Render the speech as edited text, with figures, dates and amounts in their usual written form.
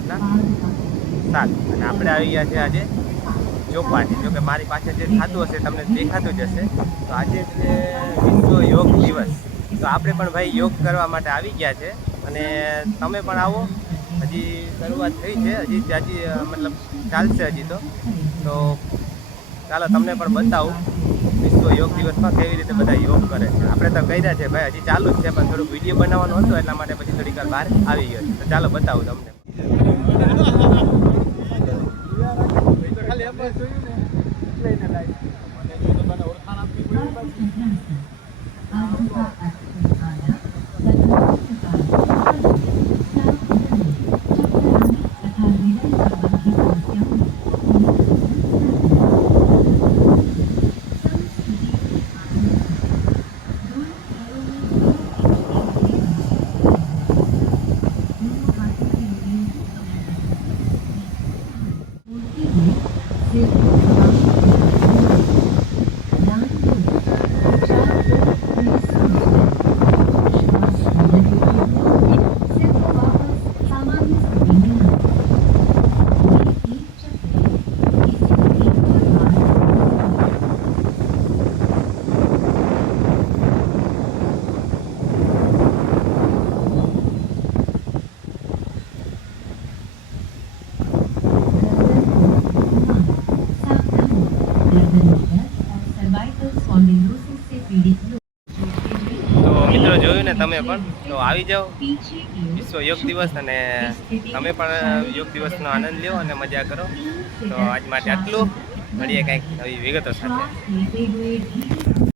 સવારના 7 અને આપણે આવી ગયા છે આજે ચોપાટી. જો કે મારી પાસે જે થતું હશે તમને દેખાતું જ હશે. તો આજે છે વિશ્વ યોગ દિવસ. તો આપણે પણ ભાઈ યોગ કરવા માટે આવી ગયા છે અને તમે પણ આવો. હજી શરૂઆત થઈ છે, હજી મતલબ ચાલશે હજી તો ચાલો તમને પણ બતાવું વિશ્વ યોગ દિવસમાં કેવી રીતે બધા યોગ કરે છે. આપણે તો કર્યા છે ભાઈ, હજી ચાલુ જ છે, પણ થોડુંક વિડીયો બનાવવાનું હતું એટલા માટે પછી થોડીક વાર બહાર આવી ગયો છે. તો ચાલો બતાવું તમને. તો મિત્રો જોયું ને તમે પણ, તો આવી જાઓ વિશ્વ યોગ દિવસ અને તમે પણ યોગ દિવસનો આનંદ લ્યો અને મજા કરો. તો આજ માટે આટલું. મળીએ કંઈક નવી વિગતો સાથે.